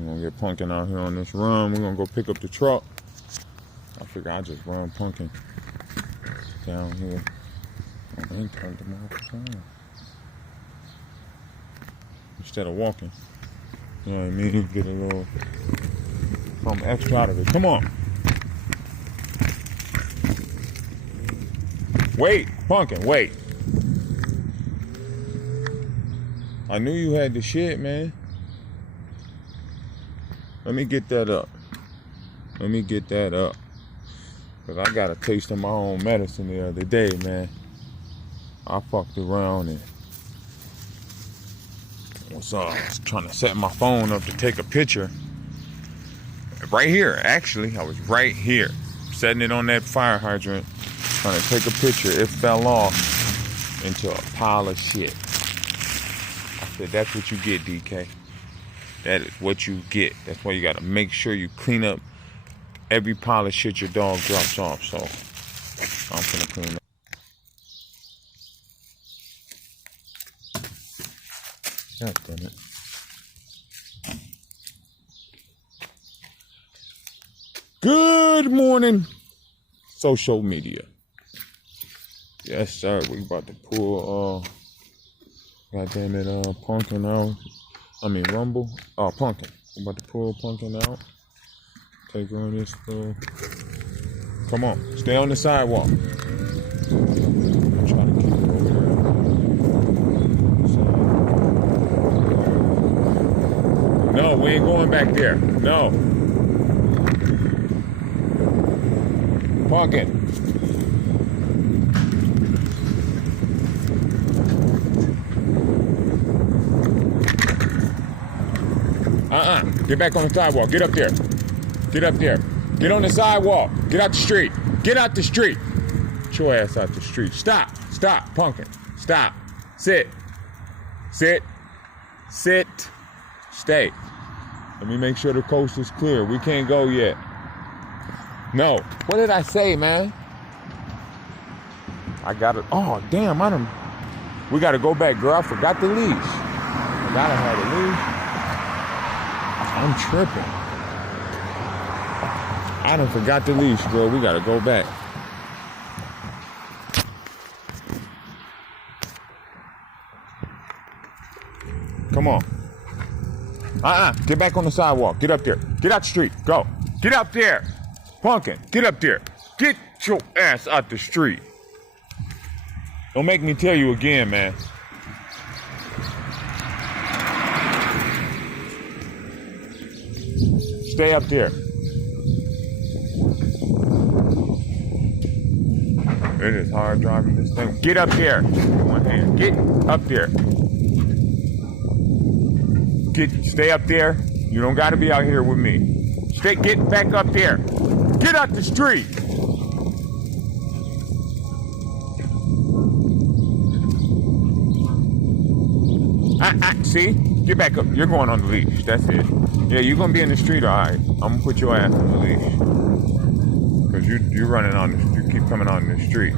We're gonna get Punkin out here on this run. We're gonna go pick up the truck. I figure I'll just run Punkin down here. Oh, they ain't turned them off down. Instead of walking. You know what I mean? Get a little something extra out of it. Come on. Wait, Punkin, wait. I knew you had the shit, man. Let me get that up. Let me get that up. Cause I got a taste of my own medicine the other day, man. I fucked around and was trying to set my phone up to take a picture. Right here, actually. I was right here. Setting it on that fire hydrant. Trying to take a picture. It fell off into a pile of shit. I said, that's what you get, DK. That is what you get. That's why you gotta make sure you clean up every pile of shit your dog drops off. So I'm gonna clean up. God damn it. Good morning, social media. Yes, sir. We about to pull goddamn it, Punkin out. I mean Rumble. Oh, Punkin. We about to pull Punkin out. Take on this come on, stay on the sidewalk. I'm trying to keep it over there. No, we ain't going back there. No. Punkin. Get back on the sidewalk. Get up there. Get up there. Get on the sidewalk. Get out the street. Get out the street. Get your ass out the street. Stop. Stop, Punkin. Stop. Sit. Sit. Sit. Stay. Let me make sure the coast is clear. We can't go yet. No. What did I say, man? I got it. Oh, damn. We got to go back, girl. I forgot the leash. I got to have the leash. I'm tripping. I done forgot the leash, bro. We gotta go back. Come on. Get back on the sidewalk. Get up there. Get out the street. Go. Get up there. Punkin, get up there. Get your ass out the street. Don't make me tell you again, man. Stay up there. It is hard driving this thing. Get up there. One hand. Get up there. Stay up there. You don't got to be out here with me. Get back up there. Get out the street. See? Get back up. You're going on the leash. That's it. Yeah, you're going to be in the street, all right. I'm going to put your ass on the leash. Because you're running on you keep coming on the street.